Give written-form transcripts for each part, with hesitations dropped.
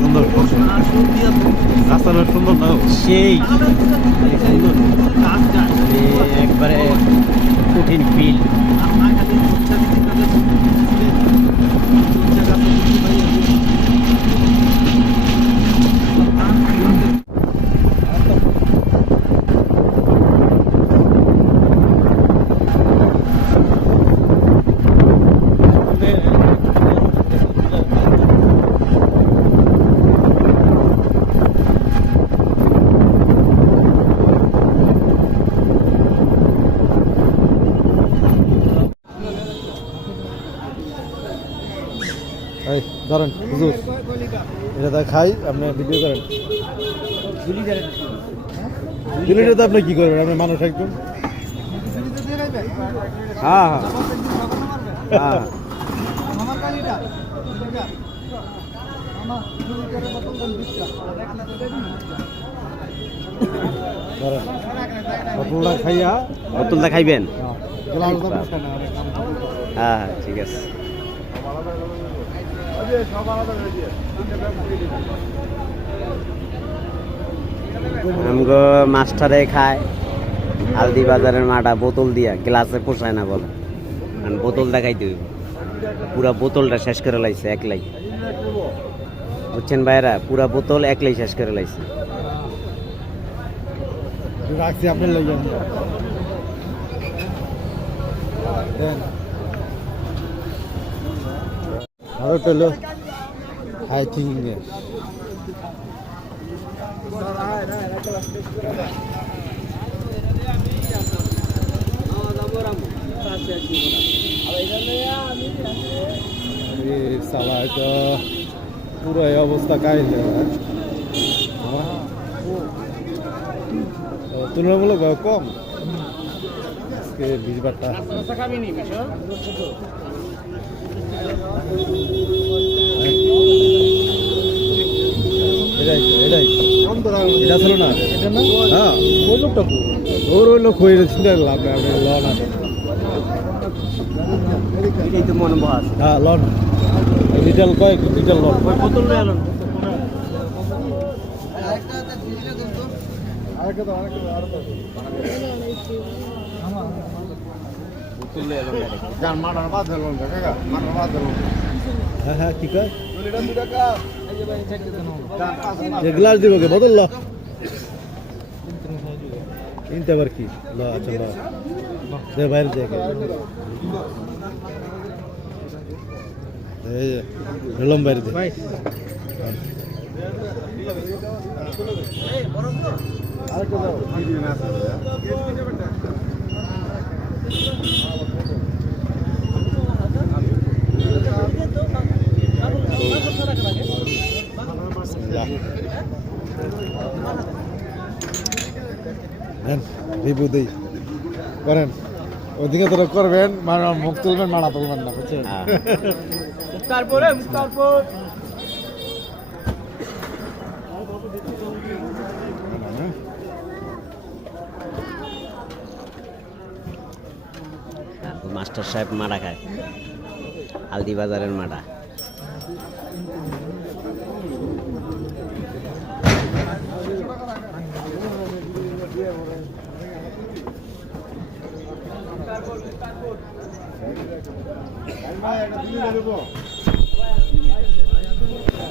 সুন্দর রাস্তাটা সুন্দর না সেই সুন্দর একবারে কঠিন ফিল। ধরেন হুজুর এটা খাই আপনি ভিডিও করেন। দিল্লিটা তো আপনি কি করবেন? আপনি মানুষ একদম। হ্যাঁ হ্যাঁ বোতলটা খাইয়া বোতলটা খাইবেন? হ্যাঁ হ্যাঁ ঠিক আছে। আমগো মাস্টারে খায় হালদি বাজারের মাটা বোতল দিয়া, গ্লাসে পোষায় না বলে, কারণ বোতলটা খাইতে হইব। পুরা বোতলটা শেষ করে লাইছে একলাই, বুঝছেন ভাইরা? পুরা বোতল একলাই শেষ করে লাইছে। রাখছি আপনি লই যান। আরো পেলো আই থিঙ্ক সালা তো পুরো এই অবস্থা কাইলে তুলনামূলক কম আজকে ভিড়ভাড়টা। এটা ছিল না, হ্যাঁ ওই লোকটা ওই লোক হয়ে চিন্তা করলাম লন আছে। হ্যাঁ লন রিটেল কয়েক রিটেল লন বোতল হ্যাঁ হ্যাঁ ঠিক আছে গ্লাস দিব কে বোতল কিনতে আবার কি আচ্ছা দে বাইরে দেখে ঢেলম বাইরে দে রিভিউ দিই করেন, ওদিকে তোরা করবেন মুখ তুলবেন মারা তুলবেন না, বুঝছেন? তারপরে মাস্টার সাহেব মারা খায় হালদি বাজারের মাটা।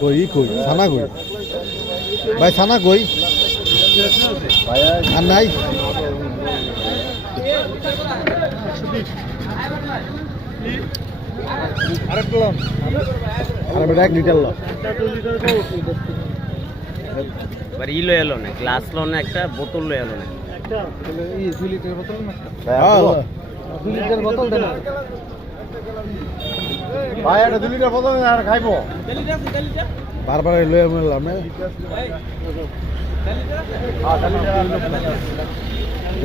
কই কই ছানা কই ভাই, ছানা কই আর নাই? এক লিটার লো ই লই এলো না, গ্লাস লো না, একটা বোতল লই এলো না। বারবার লয়ে মিললাম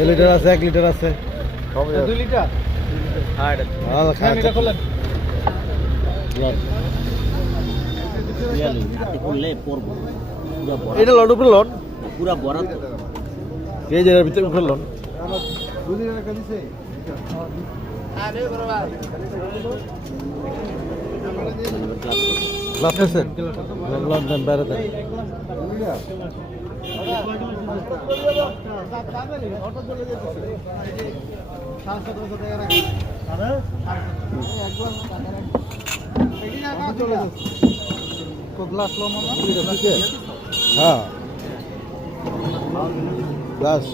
লিটার আছে, 1 লিটার আছে, 2 লিটার। এটা লন উপরে লন পুরা বরাদ এই জায়গার ভিতরে উপরে লন। গ্লাস খাইছেন গ্লাস দেন বাইরে দেন হ্যাঁ গ্লাস